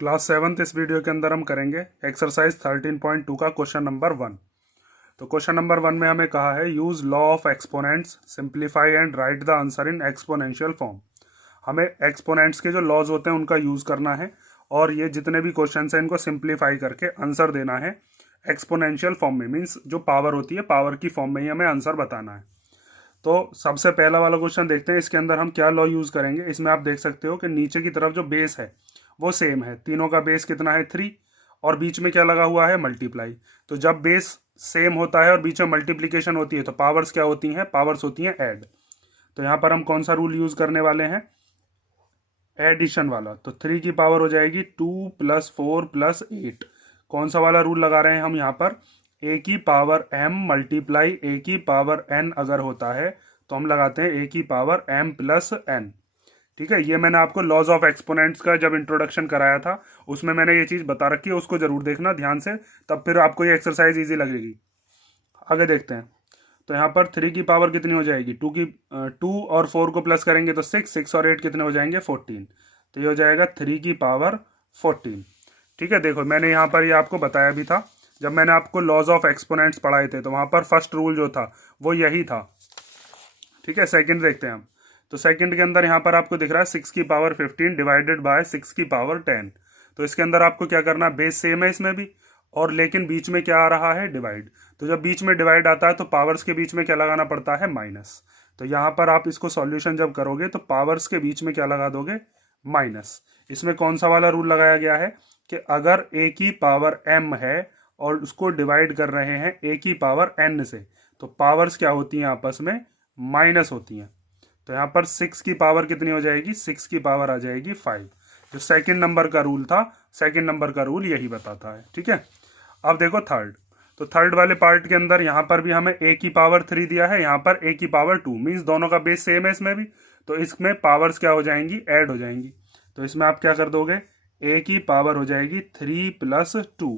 Class 7th इस video के अंदर हम करेंगे एक्सरसाइज 13.2 का क्वेश्चन नंबर 1। तो क्वेश्चन नंबर 1 में हमें कहा है use law of exponents simplify and right the answer in exponential form. हमें एक्सपोनेंट्स के जो लॉज होते हैं उनका यूज़ करना है और ये जितने भी क्वेश्चन हैं इनको सिंप्लीफाई करके आंसर देना है एक्सपोनेंशियल फॉर्म में। मीन्स जो पावर होती है पावर की फॉर्म में ही हमें आंसर बताना है। तो सबसे पहला वाला क्वेश्चन देखते हैं, इसके अंदर हम क्या लॉ यूज़ करेंगे। इसमें आप देख सकते हो कि नीचे की तरफ जो बेस है वो सेम है, तीनों का बेस कितना है 3 और बीच में क्या लगा हुआ है मल्टीप्लाई। तो जब बेस सेम होता है और बीच में मल्टीप्लीकेशन होती है तो पावर्स क्या होती हैं, पावर्स होती हैं ऐड। तो यहाँ पर हम कौन सा रूल यूज़ करने वाले हैं, एडिशन वाला। तो 3 की पावर हो जाएगी 2 + 4 + 8। कौन सा वाला रूल लगा रहे हैं हम यहाँ पर, ए की पावर m मल्टीप्लाई ए की पावर n अगर होता है तो हम लगाते हैं ए की पावर m + n। ठीक है, ये मैंने आपको लॉज ऑफ एक्सपोनेंट्स का जब इंट्रोडक्शन कराया था उसमें मैंने ये चीज़ बता रखी है, उसको जरूर देखना ध्यान से, तब फिर आपको ये एक्सरसाइज ईजी लगेगी। आगे देखते हैं। तो यहाँ पर 3 की पावर कितनी हो जाएगी, 2 और 4 को प्लस करेंगे तो 6 और 8 कितने हो जाएंगे 14। तो ये हो जाएगा 3 की पावर 14। ठीक है, देखो मैंने यहाँ पर ये आपको बताया भी था जब मैंने आपको लॉज ऑफ एक्सपोनेंट्स पढ़ाए थे, तो वहाँ पर फर्स्ट रूल जो था वो यही था। ठीक है, सेकंड देखते हैं हम। तो सेकंड के अंदर यहाँ पर आपको दिख रहा है 6 की पावर 15 डिवाइडेड बाय 6 की पावर 10। तो इसके अंदर आपको क्या करना है, बेस सेम है इसमें भी और लेकिन बीच में क्या आ रहा है डिवाइड। तो जब बीच में डिवाइड आता है तो पावर्स के बीच में क्या लगाना पड़ता है, माइनस। तो यहाँ पर आप इसको सॉल्यूशन जब करोगे तो पावर्स के बीच में क्या लगा दोगे, माइनस। इसमें कौन सा वाला रूल लगाया गया है कि अगर ए की पावर m है और उसको डिवाइड कर रहे हैं ए की पावर n से तो पावर्स क्या होती हैं आपस में, माइनस होती हैं। तो यहाँ पर 6 की पावर कितनी हो जाएगी, 6 की पावर आ जाएगी 5। जो सेकंड नंबर का रूल था, सेकंड नंबर का रूल यही बताता है। ठीक है, अब देखो थर्ड। तो थर्ड वाले पार्ट के अंदर यहाँ पर भी हमें a की पावर 3 दिया है, यहाँ पर a की पावर 2। मीन्स दोनों का बेस सेम है इसमें भी, तो इसमें पावर्स क्या हो जाएंगी, ऐड हो जाएंगी। तो इसमें आप क्या कर दोगे, a की पावर हो जाएगी 3 + 2।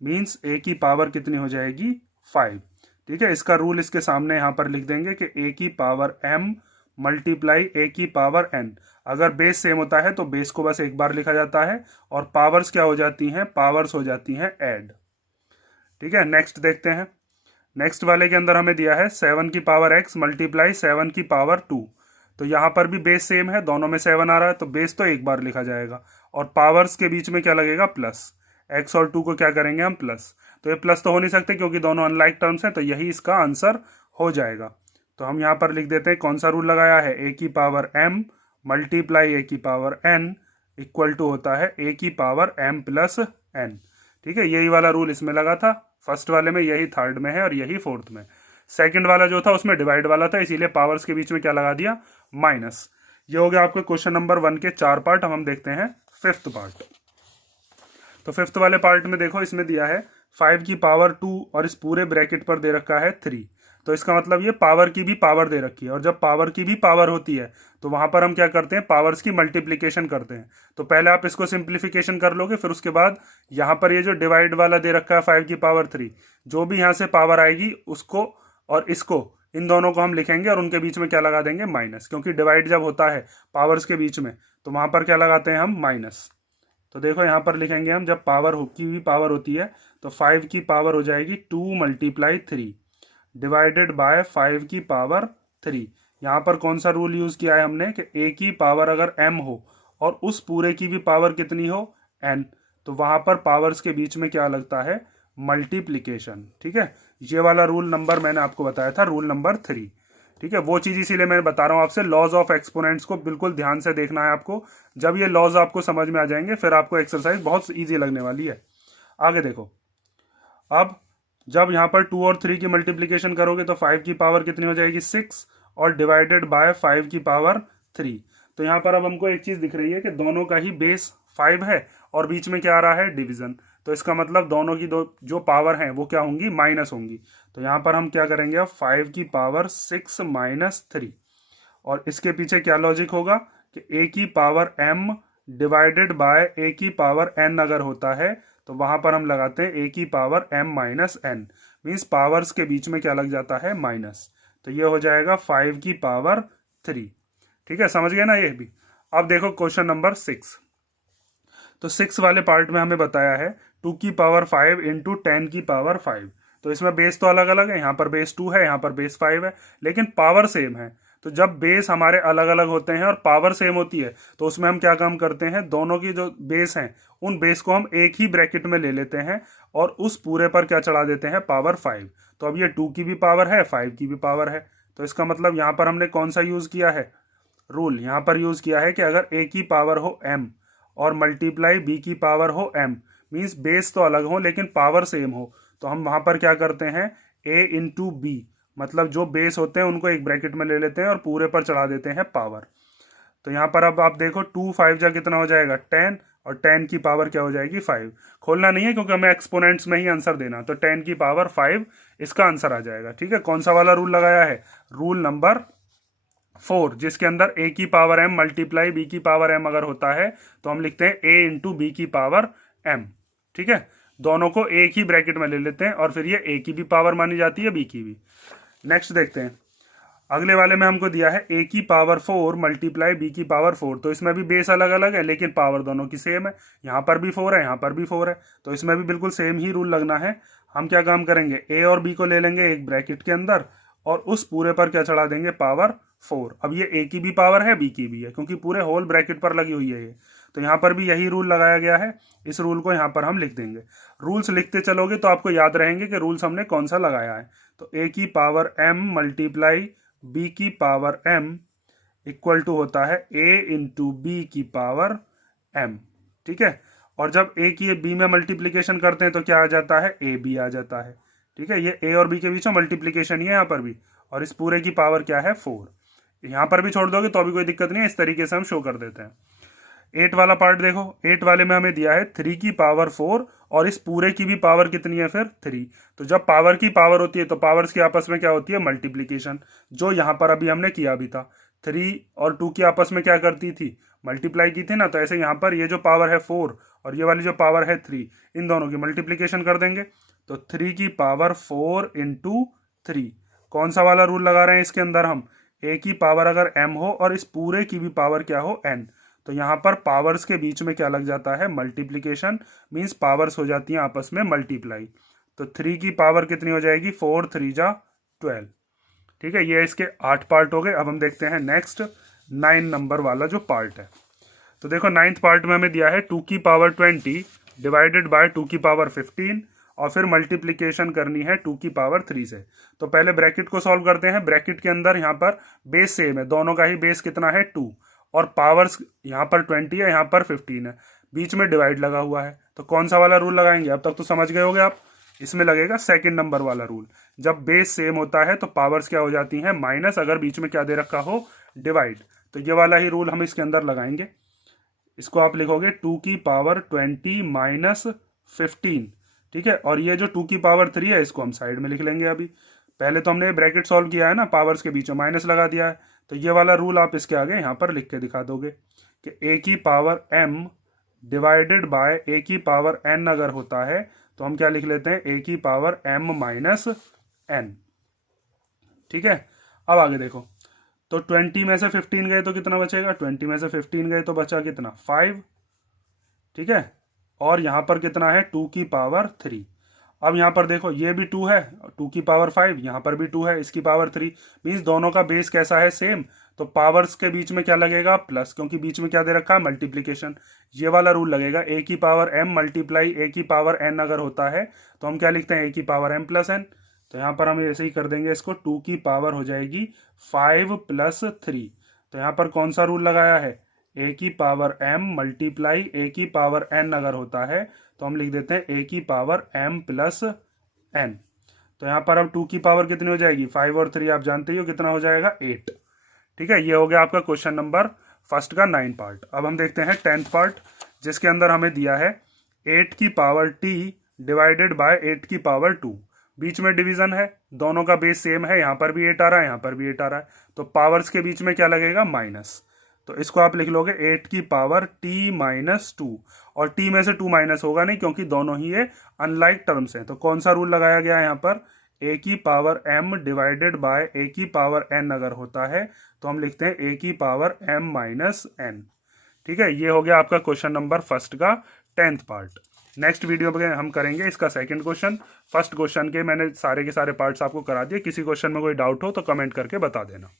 मीन्स a की पावर कितनी हो जाएगी 5। ठीक है, इसका रूल इसके सामने यहाँ पर लिख देंगे कि a की पावर m मल्टीप्लाई ए की पावर n। अगर बेस सेम होता है तो बेस को बस एक बार लिखा जाता है और पावर्स क्या हो जाती हैं, पावर्स हो जाती हैं ऐड। ठीक है, नेक्स्ट देखते हैं। नेक्स्ट वाले के अंदर हमें दिया है 7 की पावर x मल्टीप्लाई 7 की पावर 2। तो यहाँ पर भी बेस सेम है, दोनों में 7 आ रहा है तो बेस तो एक बार लिखा जाएगा और पावर्स के बीच में क्या लगेगा, प्लस। x और 2 को क्या करेंगे हम, प्लस। तो ये प्लस तो हो नहीं सकते क्योंकि दोनों अनलाइक टर्म्स हैं, तो यही इसका आंसर हो जाएगा। तो हम यहाँ पर लिख देते हैं कौन सा रूल लगाया है, ए की पावर m मल्टीप्लाई ए की पावर n इक्वल टू होता है ए की पावर m + n। ठीक है, यही वाला रूल इसमें लगा था फर्स्ट वाले में, यही थर्ड में है और यही फोर्थ में। सेकंड वाला जो था उसमें डिवाइड वाला था, इसीलिए पावर्स के बीच में क्या लगा दिया, माइनस। ये हो गया आपके क्वेश्चन नंबर 1 के 4 पार्ट। हम देखते हैं फिफ्थ पार्ट। तो फिफ्थ वाले पार्ट में देखो इसमें दिया है 5 की पावर 2 और इस पूरे ब्रैकेट पर दे रखा है 3। तो इसका मतलब ये पावर की भी पावर दे रखी है और जब पावर की भी पावर होती है तो वहां पर हम क्या करते हैं, पावर्स की मल्टीप्लीकेशन करते हैं। तो पहले आप इसको सिंप्लीफिकेशन कर लोगे, फिर उसके बाद यहाँ पर ये जो डिवाइड वाला दे रखा है 5 की पावर 3, जो भी यहाँ से पावर आएगी उसको और इसको, इन दोनों को हम लिखेंगे और उनके बीच में क्या लगा देंगे, माइनस। क्योंकि डिवाइड जब होता है पावर्स के बीच में तो वहां पर क्या लगाते हैं हम, माइनस। तो देखो यहाँ पर लिखेंगे हम, जब पावर की भी पावर होती है तो 5 की पावर हो जाएगी 2 × 3 डिवाइडेड बाय 5 की पावर 3। यहाँ पर कौन सा रूल यूज किया है हमने कि a की पावर अगर m हो और उस पूरे की भी पावर कितनी हो, n, तो वहां पर पावर्स के बीच में क्या लगता है, मल्टीप्लीकेशन। ठीक है, ये वाला रूल नंबर मैंने आपको बताया था, रूल नंबर 3। ठीक है, वो चीज़ इसीलिए मैं बता रहा हूँ आपसे, लॉज ऑफ एक्सपोनेंट्स को बिल्कुल ध्यान से देखना है आपको। जब ये लॉज आपको समझ में आ जाएंगे फिर आपको एक्सरसाइज बहुत ईजी लगने वाली है। आगे देखो, अब जब यहाँ पर 2 और 3 की मल्टीप्लीकेशन करोगे तो 5 की पावर कितनी हो जाएगी 6 और डिवाइडेड बाय 5 की पावर 3। तो यहाँ पर अब हमको एक चीज़ दिख रही है कि दोनों का ही बेस 5 है और बीच में क्या आ रहा है, डिवीजन। तो इसका मतलब दोनों की दो जो पावर हैं वो क्या होंगी, माइनस होंगी। तो यहाँ पर हम क्या करेंगे, अब 5 की पावर 6 - 3 और इसके पीछे क्या लॉजिक होगा कि a की power m divided by a की पावर n अगर होता है तो वहां पर हम लगाते हैं a की power m - n। Means powers के बीच में क्या लग जाता है, माइनस। तो ये हो जाएगा 5 की पावर 3। ठीक है, समझ गए ना ये भी। अब देखो क्वेश्चन नंबर 6। तो 6 वाले पार्ट में हमें बताया है 2 की पावर 5 इंटू 10 की पावर 5। तो इसमें बेस तो अलग अलग है, यहाँ पर बेस 2 है, यहाँ पर बेस 5 है, लेकिन पावर सेम है। तो जब बेस हमारे अलग अलग होते हैं और पावर सेम होती है तो उसमें हम क्या काम करते हैं, दोनों की जो बेस हैं उन बेस को हम एक ही ब्रैकेट में ले लेते हैं और उस पूरे पर क्या चढ़ा देते हैं, पावर 5। तो अब ये 2 की भी पावर है, 5 की भी पावर है। तो इसका मतलब यहाँ पर हमने कौन सा यूज किया है, रूल यहाँ पर यूज किया है कि अगर a की पावर हो m और मल्टीप्लाई b की पावर हो m, मीन्स बेस तो अलग हो लेकिन पावर सेम हो, तो हम वहां पर क्या करते हैं, a इंटू बी, मतलब जो बेस होते हैं उनको एक ब्रैकेट में ले लेते हैं और पूरे पर चढ़ा देते हैं पावर। तो यहाँ पर अब आप देखो 2 5 जा कितना हो जाएगा 10, और 10 की पावर क्या हो जाएगी 5। खोलना नहीं है क्योंकि हमें एक्सपोनेंट्स में ही आंसर देना, तो 10 की पावर 5 इसका आंसर आ जाएगा। ठीक है, कौन सा वाला रूल लगाया है, रूल नंबर 4, जिसके अंदर a की पावर m मल्टीप्लाई b की पावर m अगर होता है तो हम लिखते हैं a इंटू बी की पावर m। ठीक है, दोनों को एक ही ब्रैकेट में ले लेते हैं और फिर ये a की भी पावर मानी जाती है, b की भी। नेक्स्ट देखते हैं, अगले वाले में हमको दिया है a की पावर 4 मल्टीप्लाई b की पावर 4। तो इसमें भी बेस अलग अलग है लेकिन पावर दोनों की सेम है, यहाँ पर भी 4 है, यहाँ पर भी 4 है, तो इसमें भी बिल्कुल सेम ही रूल लगना है। हम क्या काम करेंगे, a और b को ले लेंगे एक ब्रैकेट के अंदर और उस पूरे पर क्या चढ़ा देंगे, पावर 4। अब ये a की भी पावर है, b की भी है, क्योंकि पूरे होल ब्रैकेट पर लगी हुई है ये, तो यहाँ पर भी यही रूल लगाया गया है। इस रूल को यहाँ पर हम लिख देंगे। रूल्स लिखते चलोगे तो आपको याद रहेंगे कि रूल्स हमने कौन सा लगाया है। तो a की पावर m मल्टीप्लाई b की पावर m इक्वल टू होता है a इंटू बी की पावर m। ठीक है, और जब a की b में मल्टीप्लीकेशन करते हैं तो क्या आ जाता है, a b आ जाता है। ठीक है, ये a और b के बीच में मल्टीप्लीकेशन ही है यहाँ पर भी, और इस पूरे की पावर क्या है 4। यहाँ पर भी छोड़ दोगे तो भी कोई दिक्कत नहीं है, इस तरीके से हम शो कर देते हैं। 8 वाला पार्ट देखो, 8 वाले में हमें दिया है 3 की पावर 4 और इस पूरे की भी पावर कितनी है फिर 3। तो जब पावर की पावर होती है तो पावर्स की आपस में क्या होती है, मल्टीप्लीकेशन, जो यहाँ पर अभी हमने किया भी था। 3 और 2 की आपस में क्या करती थी, मल्टीप्लाई की थी ना, तो ऐसे यहाँ पर ये जो पावर है 4 और ये वाली जो पावर है 3, इन दोनों की मल्टीप्लीकेशन कर देंगे। तो 3 की पावर 4 इंटू 3, कौन सा वाला रूल लगा रहे हैं इसके अंदर हम, a की पावर अगर m हो और इस पूरे की भी पावर क्या हो n, तो यहाँ पर पावर्स के बीच में क्या लग जाता है, मल्टीप्लीकेशन, मीन्स पावर्स हो जाती हैं आपस में मल्टीप्लाई। तो 3 की पावर कितनी हो जाएगी, 4 3 जा 12। ठीक है, ये इसके 8 पार्ट हो गए। अब हम देखते हैं नेक्स्ट 9 नंबर वाला जो पार्ट है। तो देखो 9th पार्ट में हमें दिया है 2 की पावर 20 डिवाइडेड बाय 2 की पावर 15 और फिर मल्टीप्लीकेशन करनी है 2 की पावर 3 से। तो पहले ब्रैकेट को सॉल्व करते हैं। ब्रैकेट के अंदर यहाँ पर बेस सेम है, दोनों का ही बेस कितना है 2 और पावर्स यहाँ पर 20 है, यहाँ पर 15 है, बीच में डिवाइड लगा हुआ है। तो कौन सा वाला रूल लगाएंगे, अब तक तो समझ गए होगे आप। इसमें लगेगा सेकंड नंबर वाला रूल, जब बेस सेम होता है तो पावर्स क्या हो जाती हैं, माइनस, अगर बीच में क्या दे रखा हो, डिवाइड। तो ये वाला ही रूल हम इसके अंदर लगाएंगे। इसको आप लिखोगे 2 की पावर 20 माइनस 15। ठीक है, और ये जो 2 की पावर 3 है इसको हम साइड में लिख लेंगे। अभी पहले तो हमने ब्रैकेट सॉल्व किया है ना, पावर्स के बीच में माइनस लगा दिया है, तो ये वाला रूल आप इसके आगे यहाँ पर लिख के दिखा दोगे कि a की power m divided by a की पावर n अगर होता है तो हम क्या लिख लेते हैं, a की पावर m माइनस n। ठीक है, अब आगे देखो, तो 20 में से 15 गए तो कितना बचेगा, 20 में से 15 गए तो बचा कितना 5। ठीक है, और यहाँ पर कितना है 2 की पावर 3। अब यहाँ पर देखो ये भी 2 है, 2 की पावर 5, यहाँ पर भी 2 है, इसकी पावर 3, मीन्स दोनों का बेस कैसा है, सेम। तो पावर्स के बीच में क्या लगेगा, प्लस, क्योंकि बीच में क्या दे रखा है, मल्टीप्लीकेशन। ये वाला रूल लगेगा, a की पावर m मल्टीप्लाई a की पावर n अगर होता है तो हम क्या लिखते हैं, a की पावर m प्लस n। तो यहाँ पर हम ऐसे ही कर देंगे इसको, 2 की पावर हो जाएगी 5 प्लस 3। तो यहाँ पर कौन सा रूल लगाया है, a की पावर m मल्टीप्लाई a की पावर n अगर होता है तो हम लिख देते हैं a की पावर m प्लस n। तो यहाँ पर अब 2 की पावर कितनी हो जाएगी, 5 और 3 आप जानते ही हो कितना हो जाएगा, 8। ठीक है, ये हो गया आपका क्वेश्चन नंबर फर्स्ट का 9 पार्ट। अब हम देखते हैं 10th पार्ट, जिसके अंदर हमें दिया है 8 की पावर t डिवाइडेड बाय 8 की पावर 2। बीच में डिवीजन है, दोनों का बेस सेम है, यहाँ पर भी 8 आ रहा है, यहाँ पर भी 8 आ रहा है, तो पावर्स के बीच में क्या लगेगा, माइनस। तो इसको आप लिख लोगे 8 की पावर t माइनस 2, और t में से 2 माइनस होगा नहीं क्योंकि दोनों ही ये अनलाइक टर्म्स हैं। तो कौन सा रूल लगाया गया है यहाँ पर, a की power m divided by a की पावर n अगर होता है तो हम लिखते हैं a की पावर m माइनस n। ठीक है, ये हो गया आपका क्वेश्चन नंबर फर्स्ट का 10th पार्ट। नेक्स्ट वीडियो में हम करेंगे इसका सेकंड क्वेश्चन। फर्स्ट क्वेश्चन के मैंने सारे के सारे पार्ट्स आपको करा दिए। किसी क्वेश्चन में कोई डाउट हो तो कमेंट करके बता देना।